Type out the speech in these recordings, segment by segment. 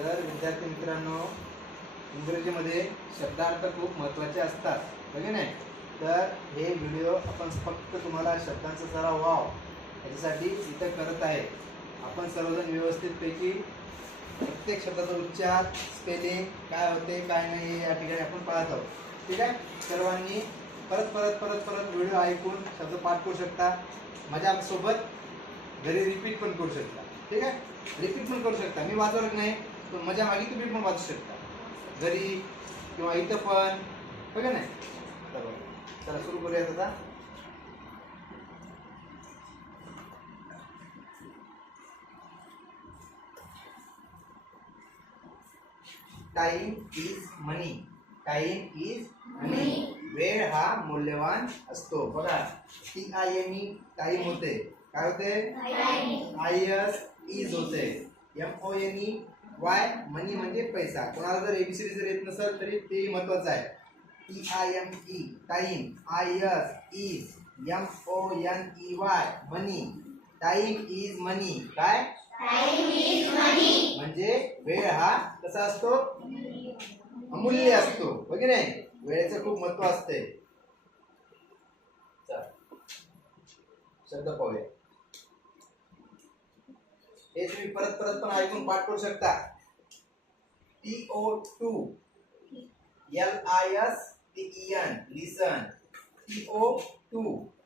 तर विद्यार्थी मित्रांनो, इंग्रजीमध्ये शब्दार्थ खूप महत्त्वाचे असतात, बघे नाही. तर हे व्हिडिओ आपण फक्त तुम्हाला शब्दांचा सराव व्हावा याच्यासाठी इथं करत आहे. आपण सर्वजण व्यवस्थितपैकी प्रत्येक शब्दाचा उच्चार, स्पेलिंग काय होते काय नाही या ठिकाणी आपण पाहत आहोत. ठीक आहे. सर्वांनी परत परत परत परत व्हिडिओ ऐकून शब्द पाठ करू शकता. माझ्यासोबत घरी रिपीट पण करू शकता. ठीक आहे. रिपीट पण करू शकता. मी वाचवत नाही पण माझ्या मागे तुम्ही पण वाचू शकता घरी किंवा इथं पण, बघा नाही. चला सुरू करूया आता. Time is money. Time is money. वेळ हा मौल्यवान असतो. बघा TIME टाइम होते. काय होते? IS इज होते. MONEY मनी म्हणजे पैसा. कोणाला जर ABCD जर येत नसेल तरी ते महत्वाचं आहे. TIME time, IS is, MONEY money. Time is money. काय? टाइम इज मनी म्हणजे वेळ हा कसा असतो? अमूल्य असतो, बघ नाही. वेळेचं खूप महत्व असते. शब्द पाहूया. हे तुम्ही परत परत पण ऐकून पाठ करू शकता. TO2 LISTEN लिसन. TO2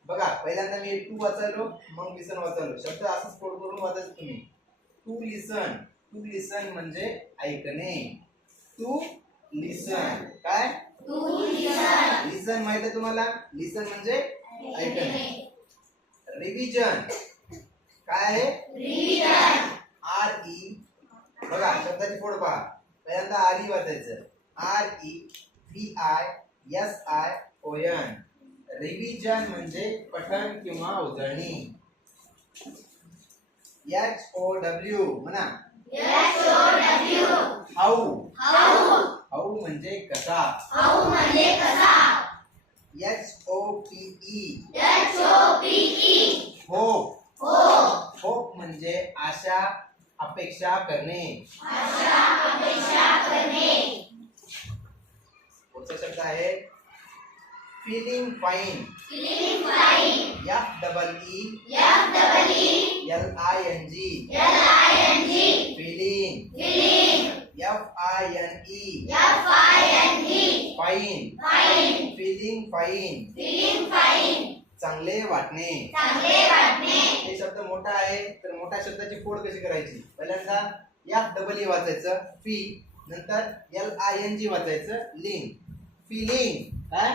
बघा, पहिल्यांदा मी 2 वाचायलो मग लिसन वाचायलो. शब्द असंच कोड करून वाचायचं तुम्ही. टू लिसन म्हणजे ऐकणे. टू लिसन काय? टू लिसन. लिसन माहित आहे तुम्हाला? लिसन म्हणजे ऐकणे. रिव्हिजन काय आहे? रिव्हिजन. RE बघा, शब्दाची फोड पहा. पहिल्यांदा RE वाचायचं. REVISION. रिव्हिजन म्हणजे पठण किंवा उजळणी. HOW म्हणा. HOW हाऊ म्हणजे कसा. HOPE होप म्हणजे आशा, अपेक्षा करणे. पुढचा शब्द आहे feeling fine. FEELING feeling. FINE feeling fine चांगले वाटणे. हे शब्द मोठा आहे तर मोठ्या शब्दाची फोड कशी करायची? पहिल्यांदा FEE वाचायचं फी, नंतर LING वाचायचं लिंग. फीलिंग काय?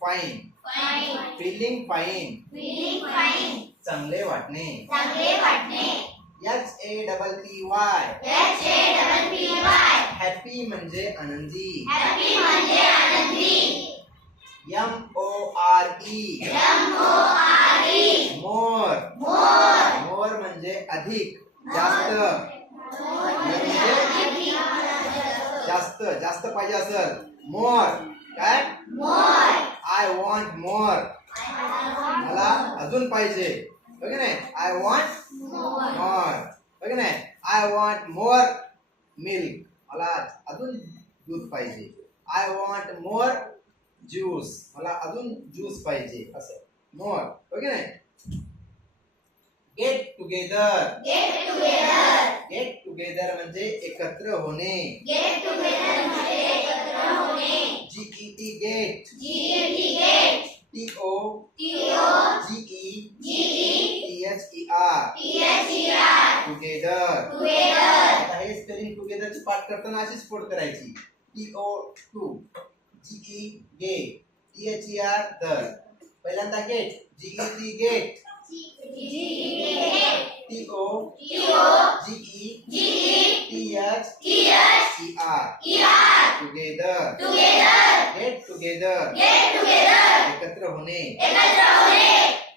फाईन. फीलिंग फाईन चांगले वाटणे. HAPPY हॅपी म्हणजे आनंदी. मोर म्हणजे अधिक, जास्त. जास्त पाहिजे असेल मोर काय? आय वॉन्ट मोर मला अजून पाहिजे, बघ नाही. आय वॉन्ट मोर, बघ नाही. आय वॉन्ट मोर मिल्क मला अजून दूध पाहिजे. आय वॉन्ट मोर ज्यूस मला अजून ज्यूस पाहिजे. असं मोर, बघ नाही. गेट टुगेदर म्हणजे एकत्र होणे. GET get. TOGETHER together. आता हे स्पेलिंग टुगेदरची पाठ करताना अशीच फोड करायची. TO2 GE gate. THER ther. पहिल्यांदा get. GET get. TO GE THER together. Get together एकत्र होणे.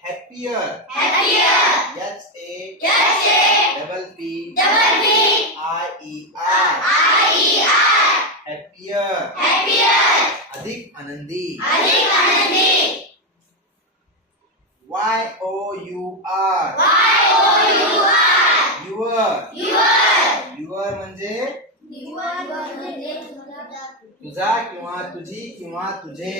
हॅपियर. HAPPIER हॅपियर अधिक आनंदी. YOUR युअर म्हणजे तुझा किंवा तुझी किंवा तुझे.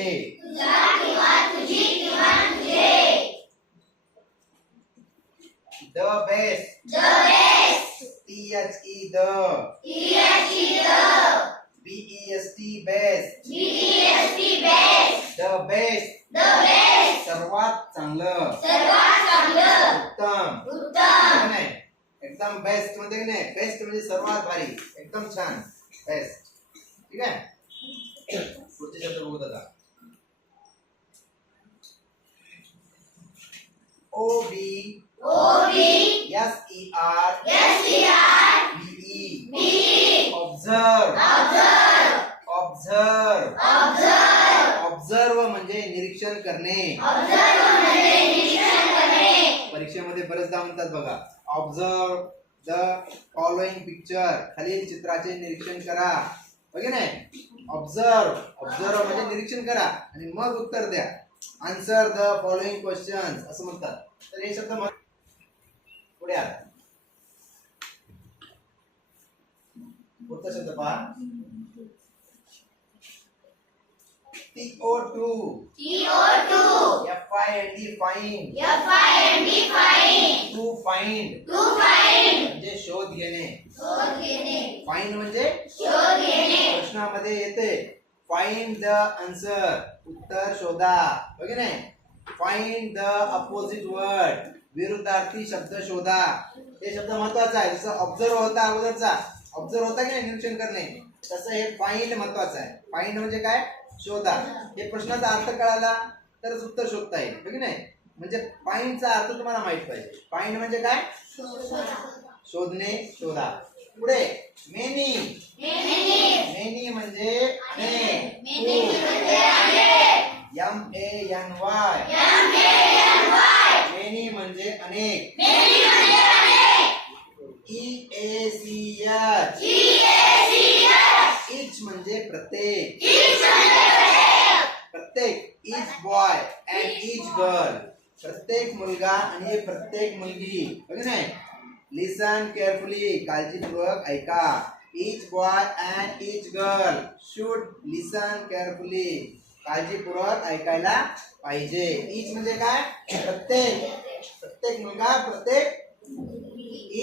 The best. THE the. BEST best. The best. सर्वात चांगलं. उत्तम. नाही एकदम बेस्ट म्हणजे की नाही, बेस्ट म्हणजे सर्वात भारी, एकदम छान, बेस्ट. ठीक आहे. पुढचे शब्द बघू दादा. OB SERVE observe. ऑब्झर्व म्हणजे निरीक्षण करणे. परीक्षेमध्ये बरेचदा म्हणतात बघा, ऑब्झर्व द फॉलोइंग पिक्चर, खालील चित्राचे निरीक्षण करा. बघे नाही, ऑब्झर्व म्हणजे निरीक्षण करा आणि मग उत्तर द्या. आन्सर द फॉलोइंग क्वेश्चन्स असं म्हणतात. तर हे शब्द पुढे आला. पुढचा शब्द पहा. TO2 FIND find. To find म्हणजे शोध घेणे. फाइंड म्हणजे प्रश्नामध्ये येते फाइंड द आन्सर, उत्तर शोधा. बघे नाही, फाइंड द अपोजिट वर्ड, विरुद्धार्थी शब्द शोधा. हे शब्द महत्वाचा आहे. जसं ऑब्झर्व होता अगोदरचा, ऑब्झर्व होता की नाही निरीक्षण करणे, तसं हे फाइंड महत्वाचं आहे. फाइंड म्हणजे काय, शोधा. हे प्रश्नाचा अर्थ कळाला तरच उत्तर शोधता येईल. बघे नाही, म्हणजे फाइंडचा अर्थ तुम्हाला माहित पाहिजे. फाइंड म्हणजे काय, शोधणे, शोधा. पुढे मेनी म्हणजे अनेक. MANY मेनी म्हणजे अनेक. EACH इच म्हणजे प्रत्येक. Each boy and each girl, प्रत्येक मुलगा आणि प्रत्येक मुलगी. बघ नाही, लिसन केअरफुली, काळजीपूर्वक ऐका. Each boy and each girl should listen carefully, काळजीपूर्वक ऐकायला पाहिजे. इच म्हणजे काय, प्रत्येक मुलगा, प्रत्येक.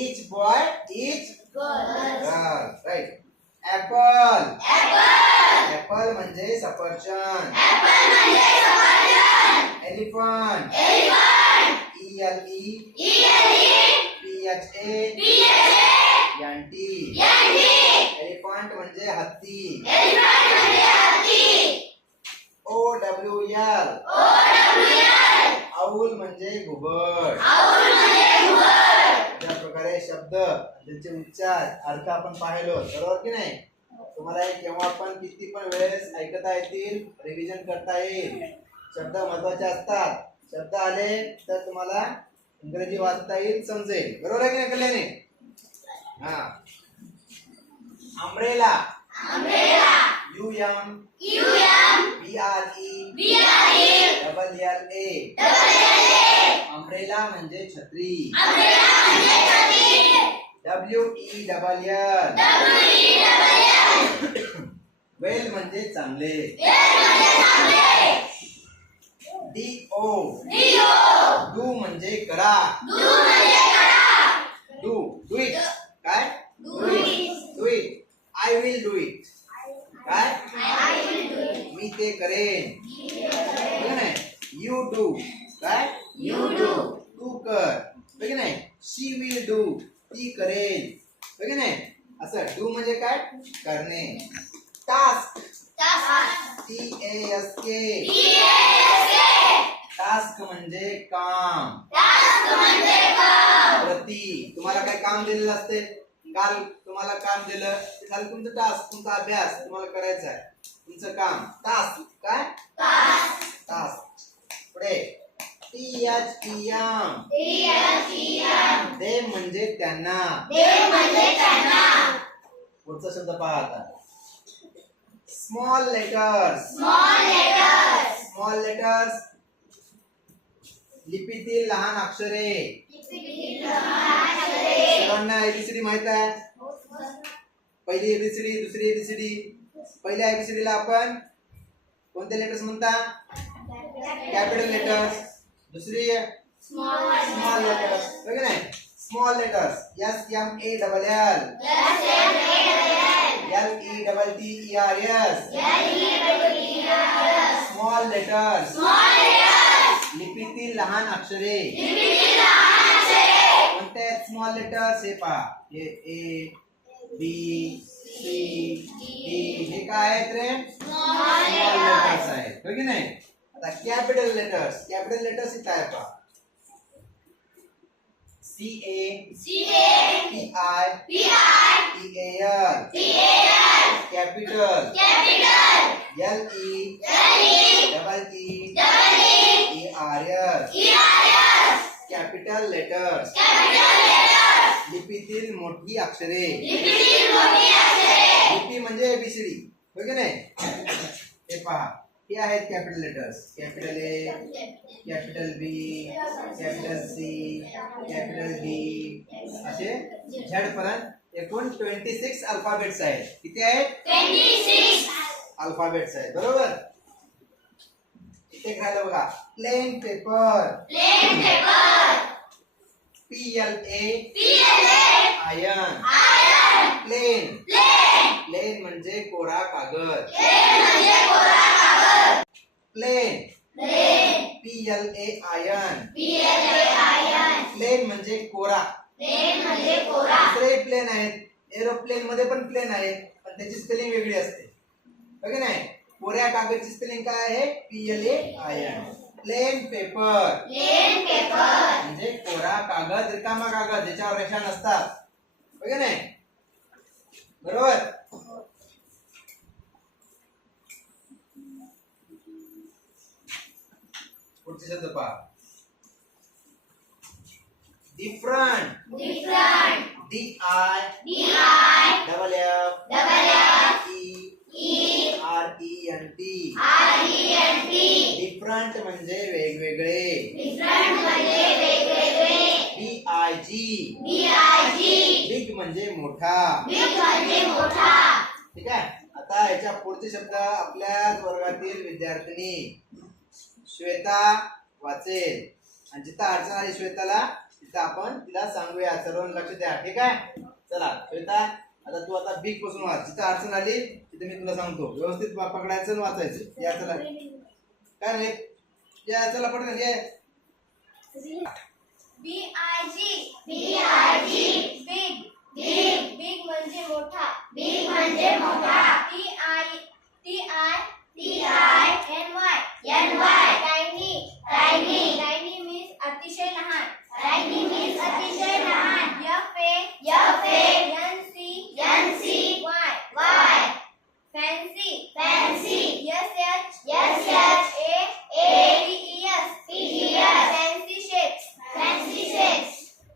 Each boy each girl, right. Apple म्हणजे सफरचंद. एलिफंट ELEPHANT एलिफंट म्हणजे हत्ती. OWL आऊल म्हणजे घुबड. अशा प्रकारे शब्द त्यांचे उच्चार अर्थ आपण पाहिलो, बरोबर की नाही. तुम्हाला केव्हा पण किती पण वेळेस ऐकता येतील, रिव्हिजन करता येईल. शब्द महत्वाचे असतात. शब्द आले तर तुम्हाला इंग्रजी वाचता येईल, समजेल. बरोबर आहे की नाही कल्याणी. हा, अम्ब्रेला UMBRELLA अम्ब्रेला म्हणजे छत्री. WELL वेल म्हणजे चांगले. DO डू म्हणजे करा. डू इट, काय, do it. I will do it, काय, मी ते करेन. यू डू, काय, तू कर. बघ नाही, शी विल डू, ती करेल. बघ नाही, असं डू म्हणजे काय, करणे. टास्क TASK टास्क म्हणजे काम. प्रति तुम्हाला काय काम दिलेलं असते, काल तुम्हाला काम दिलं, काल तुमचं टास्क, तुमचा अभ्यास तुम्हाला करायचा आहे, तुमचं काम. टास्क काय, टास्क. पुढे THEM देम म्हणजे त्यांना. पुढचा शब्द पहा आता. स्मॉल लेटर्स लिपीतील लहान अक्षरे. सर्वांना ABCD माहित आहे. पहिली ABCD, दुसरी ABCD, पहिल्या ABCD ला आपण कोणते लेटर्स म्हणता? Capital letters. दुसरी स्मॉल लेटर्स, बघ ना, small letters SMALL LETTERS small letters. लिपीतील लहान अक्षरे. कोणते आहेत स्मॉल लेटर्स? हे पहा, हे A B C D हे काय आहेत रे? स्मॉल लेटर्स आहेत, हो की नाही? आता कॅपिटल लेटर्स. कॅपिटल लेटर्स इथे आहे पहा, CA PI TAL capital LETTERS capital letters. लिपीतील मोठी अक्षरे. लिपी म्हणजे ABCD, हो की नाही? हे पहा, हे आहेत capital letters. Capital A, capital B, capital C, capital D असे Z पर्यंत एकूण 26 अल्फाबेट्स आहेत. किती आहेत? 26 अल्फाबेट्स आहेत, बरोबर? इथे राहिलं बघा, plain paper. PLA I N. Plain. Plain म्हणजे कोरा कागद. प्लेन. PLA I N. प्लेन म्हणजे कोरा. दुसरे प्लेन आहेत. एरोप्लेन मध्ये पण प्लेन आहेत, पण त्याची स्पेलिंग वेगळी असते, बघ नाही? कोऱ्या कागदची स्पेलिंग काय आहे? PLA I N. प्लेन पेपर म्हणजे कोरा कागद, रिकामा कागद ज्याच्यावर रेषा नसतात, बघ नाही? बरोबर. पुढचे शब्द पहा. डिफरंट. DIFFERENT. डिफरंट म्हणजे वेगवेगळे. BIG बिग म्हणजे मोठा. ठीक आहे. आता याच्या पुढचे शब्द आपल्या वर्गातील विद्यार्थिनी श्वेता वाचेल, आणि जिथं अडचण आली श्वेताला तिथं आपण तिला सांगूया. सर्वांनी लक्ष द्या, ठीक आहे? चला श्वेता, आता तू आता बिग पासून वाच. जिथं अडचण आली तिथे मी तुला सांगतो, व्यवस्थित पकडायचं आणि वाचायचं. या चला, काय नाही, या चला पटकन ये. BIG बिग म्हणजे मोठा. टायनी मीन्स अतिशय लहान. FANCY fancy.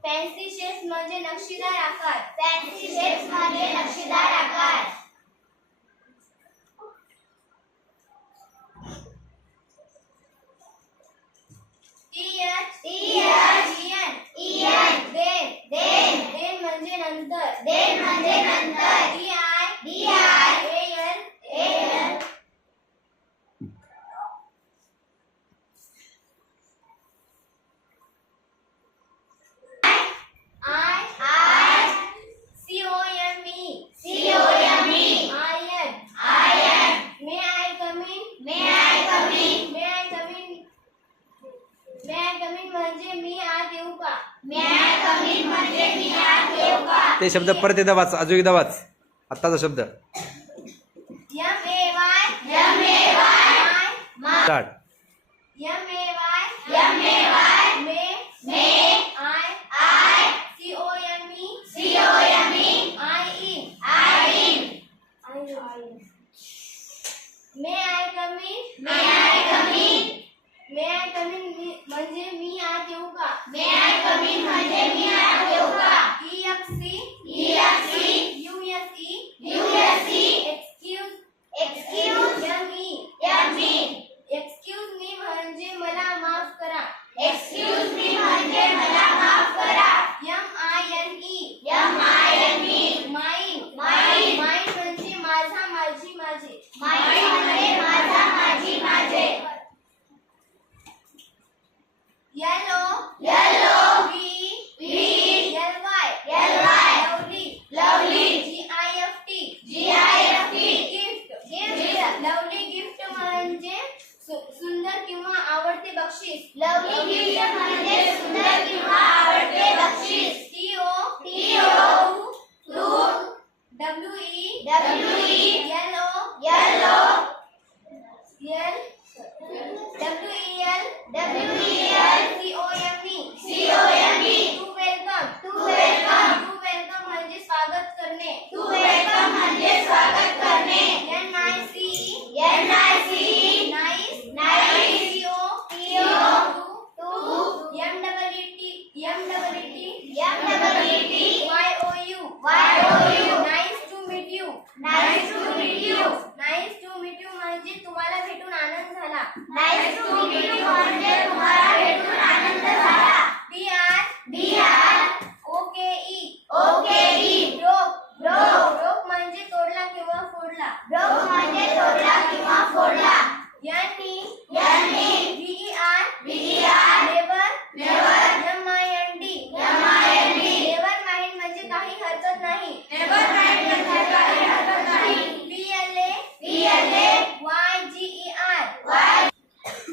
फॅन्सी शेप्स म्हणजे नक्षीदार आकार. देन म्हणजे नंतर. DIAN म्हणजे मी आत येऊ का. ते शब्द परत एकदा वाच, अजून एकदा वाच आत्ताचा शब्द. स्टार्ट. म्हणजे मी आत येऊ का. EXCUSE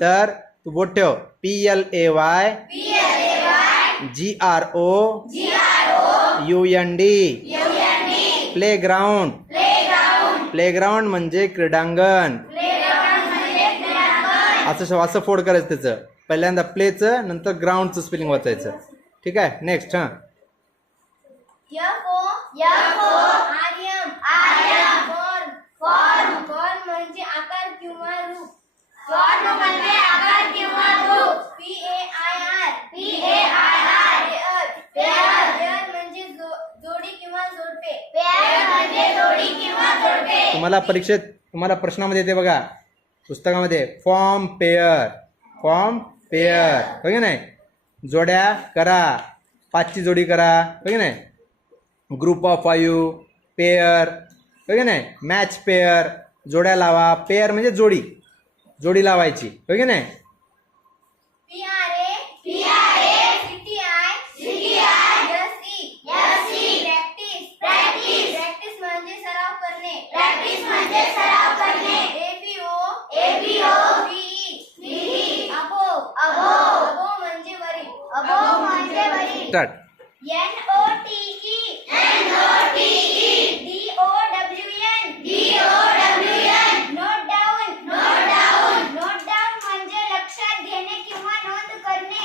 तर तू बोट ठेव PLAY GROUND प्लेग्राऊंड. प्लेग्राऊंड म्हणजे क्रीडांगण. असं फोड करायचं त्याचं. पहिल्यांदा प्लेचं नंतर ग्राउंडचं स्पेलिंग वाचायचं. ठीक आहे. नेक्स्ट हा फॉर्म म्हणजे आकार किंवा रूप. पेअर म्हणजे जोडी किंवा जोडपे. तुम्हाला परीक्षेत तुम्हाला प्रश्नामध्ये येते बघा पुस्तकामध्ये फॉर्म पेअर हो की नाही. जोड्या करा, 5ची जोडी करा हो की नाही. ग्रुप ऑफ 5 पेअर हो की नाही. मॅच पेअर जोड्या लावा. पेअर म्हणजे जोडी लावायची हो की नाही. प्रॅक्टिस म्हणजे सराव करणे. अबो म्हणजे वरील. स्टार्ट. नोट डाऊन म्हणजे लक्षात घेणे किंवा नोंद करणे.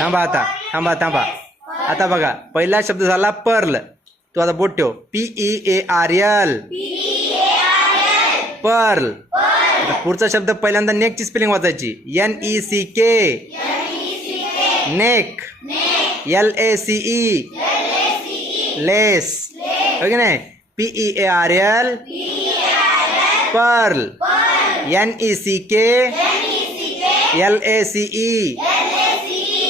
थांबा. आता बघा पहिला शब्द झाला पर्ल. तो आता बोट ठेव PEARL पर्ल. पुढचा शब्द पहिल्यांदा नेकची स्पेलिंग वाचायची NECK नेक. LACE लेस हो की नाही. PEARL pearl. NECK LACE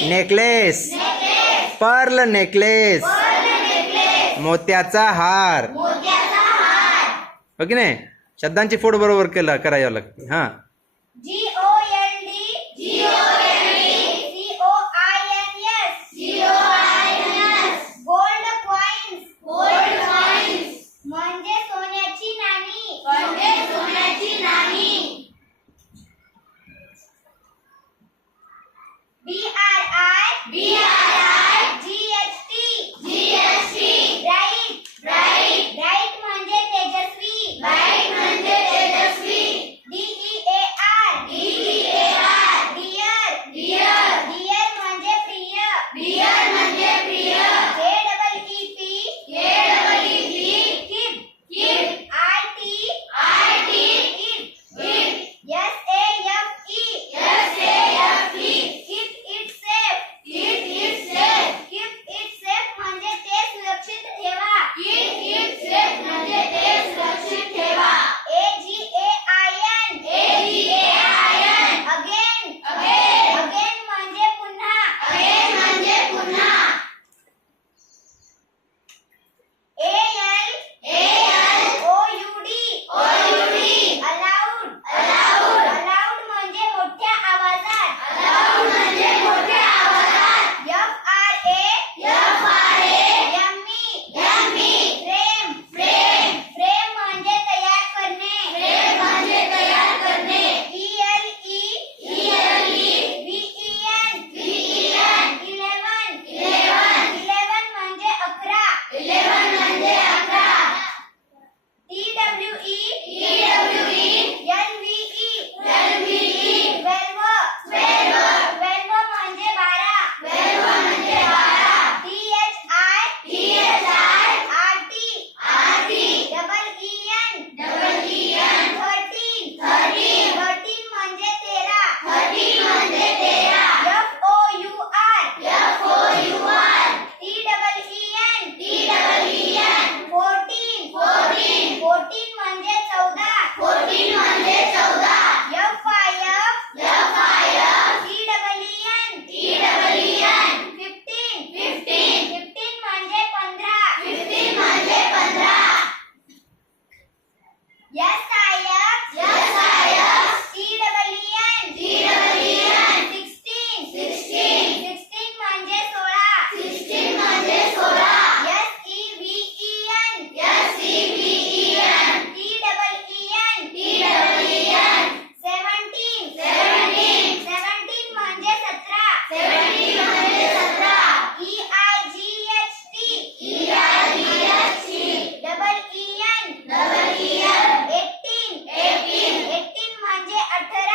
necklace. Pearl necklace मोत्याचा हार हो की नाही. शब्दांची फोड बरोबर करायला लागते. हा गोल्ड कॉइन्स म्हणजे सोन्याची नाणी. BRIGHT ब्राईट म्हणजे तेजस्वी. DEAR डिअर म्हणजे प्रिय. JEEP IT SAFE keep it safe. म्हणजे ते सुरक्षित ठेवा. अगेन म्हणजे पुन्हा. ALOUD अलाउड म्हणजे मोठ्या आवाजात. FRAME फ्रेम म्हणजे तयार करणे. ELEVEN म्हणजे 11. TWE LVE 12 म्हणजे 12. THI RT EEN 13 म्हणजे 13. FOUR TEEN 14 म्हणजे 14. FIFTEEN 15 म्हणजे 15. SIXTEEN 16 म्हणजे 16. SEVEN TEEN 17 म्हणजे 17. EIGHT 18 म्हणजे 18.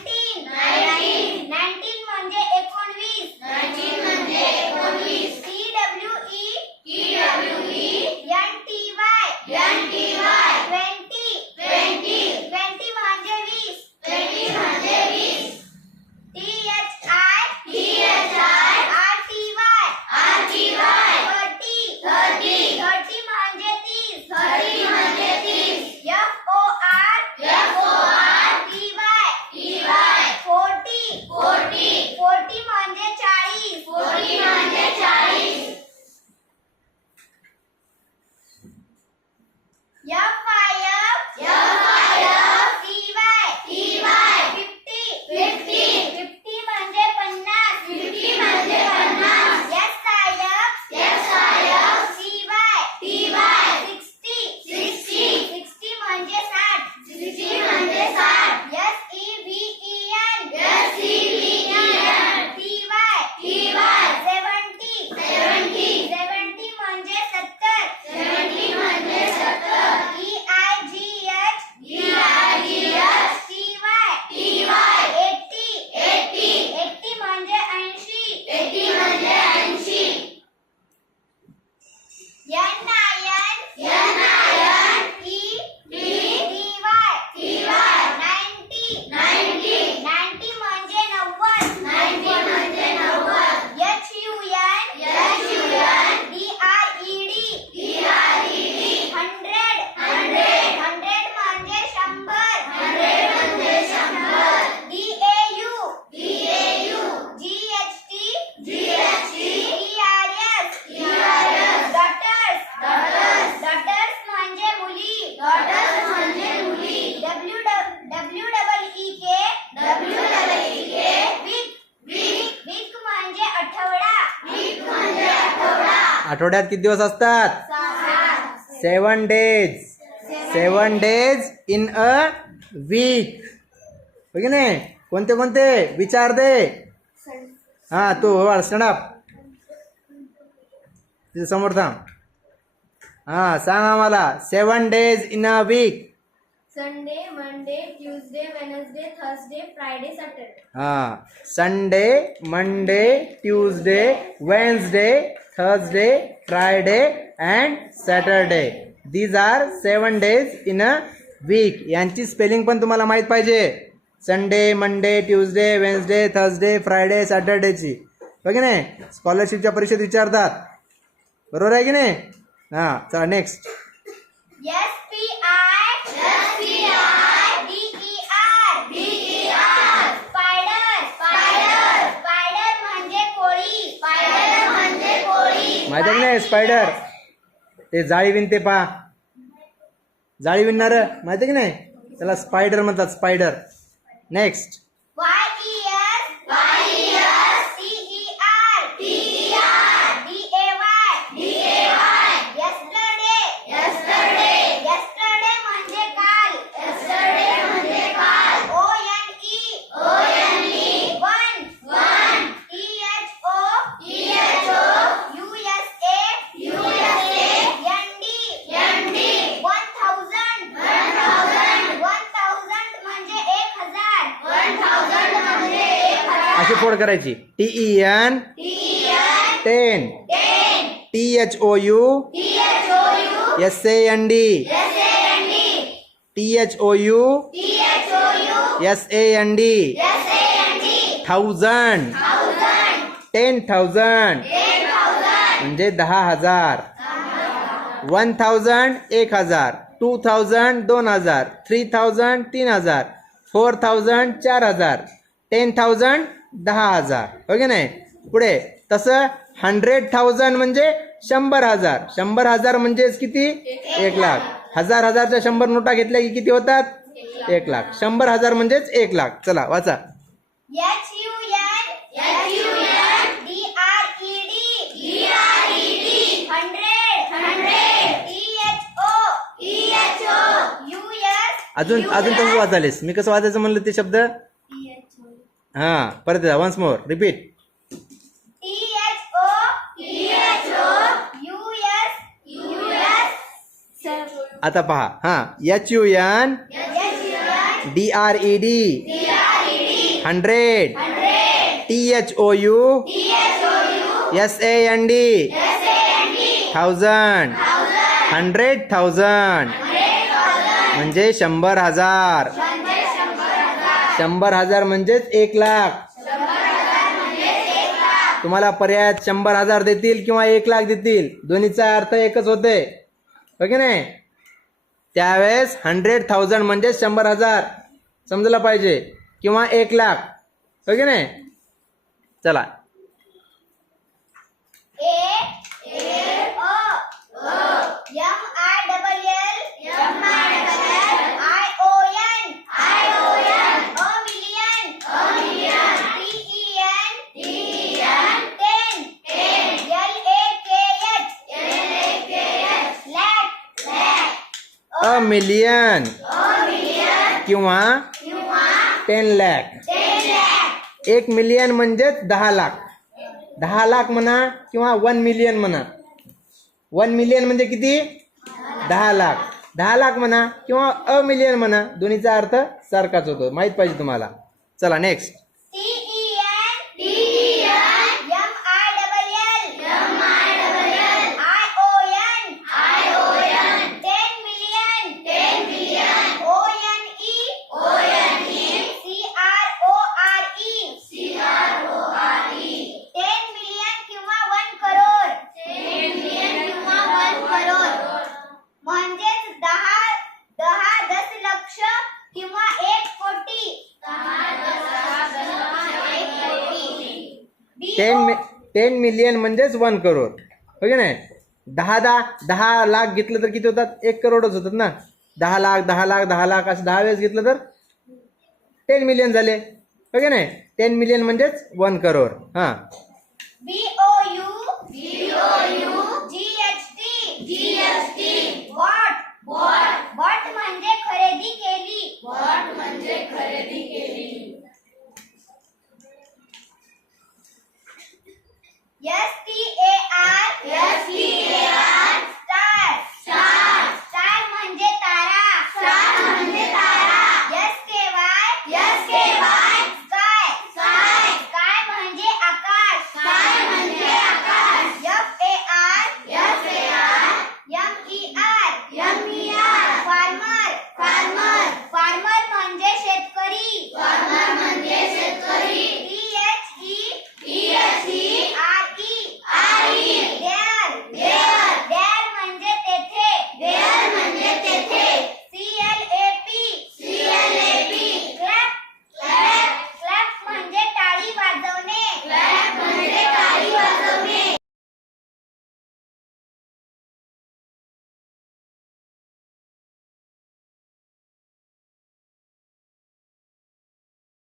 NINETEEN 19 म्हणजे 19. TWENTY 20 म्हणजे 20. THI RTY 30 म्हणजे 30. FORTY 40 म्हणजे 40. आठवड्यात किती दिवस असतात? 7 days. 7 days in a weak. हो की नाही? कोणते कोणते विचार दे. हा तू स्टँड अप, तिथे समोर थांब. हा सांग आम्हाला. 7 days in a week. Sunday, Monday, Tuesday, Wednesday, Thursday, Friday, Saturday. हा Sunday, Monday, Tuesday, Wednesday, Thursday, Friday and Saturday. These are 7 days in a week. यांची स्पेलिंग पण तुम्हाला माहित पाहिजे. Sunday, Monday, Tuesday, Wednesday, Thursday, Friday, सॅटरडेची. हो की नाही? स्कॉलरशिपच्या परीक्षेत विचारतात. बरोबर आहे की नाही? हा चला नेक्स्ट. माहिती आहे की नाही? स्पायडर, ते जाळी विणते पहा, जाळी विणणार माहिती आहे की नाही? त्याला स्पायडर म्हणतात. स्पायडर. नेक्स्ट. अशी फोड करायची. TEN 10, THOU SAND, THOU SAND, 1000, 10,000 म्हणजे 10,000. 1,000 1,000, 2,000 2,000, 3,000 3,000, 4,000 4,000, 10,000 10,000. हो की नाही? पुढे तसं 100,000 म्हणजे 100,000. 100,000 म्हणजेच किती? 1,00,000. 1,000च्या 100 नोटा घेतल्या की किती होतात? 1,00,000. 100,000 म्हणजेच 1,00,000. चला वाचा. अजून तसं वाचालेस. मी कसं वाचायचं म्हणलं ते शब्द? हा परत वन्स मोर रिपीट. आता पहा. हा HUN DRED 100, THOU SAND 1,000, 100,000 म्हणजे 100,000. 100,000 म्हणजेच 1,00,000. तुम्हाला पर्यायात 100,000 देतील किंवा 1,00,000 देतील, दोन्हीचा अर्थ एकच होते. हो की नाही? त्यावेळेस 100,000 म्हणजे 100,000 समजलं पाहिजे, किंवा 1,00,000. हो की नाही? चला. A million किंवा 10 लाख. 1 मिलियन म्हणजेच 10 लाख. 10 लाख म्हणा किंवा 1 मिलियन म्हणा. 1 मिलियन म्हणजे किती? 10 लाख. 10 लाख म्हणा किंवा अ मिलियन म्हणा, दोन्हीचा अर्थ सारखाच होतो. माहित पाहिजे तुम्हाला. चला नेक्स्ट. म्हणजेच 10 लक्ष किंवा 1 कोटी. 10 मिलियन म्हणजेच 1 करोड. हो की नाही? 10 लाख घेतलं तर किती होतात? 1 करोडच होतात ना. 10 लाख 10 लाख 10 लाख असं 10 वेळेस घेतलं तर 10 मिलियन झाले. हो की नाही? 10 मिलियन म्हणजेच 1 करोड. हा. BOUGH GST. What?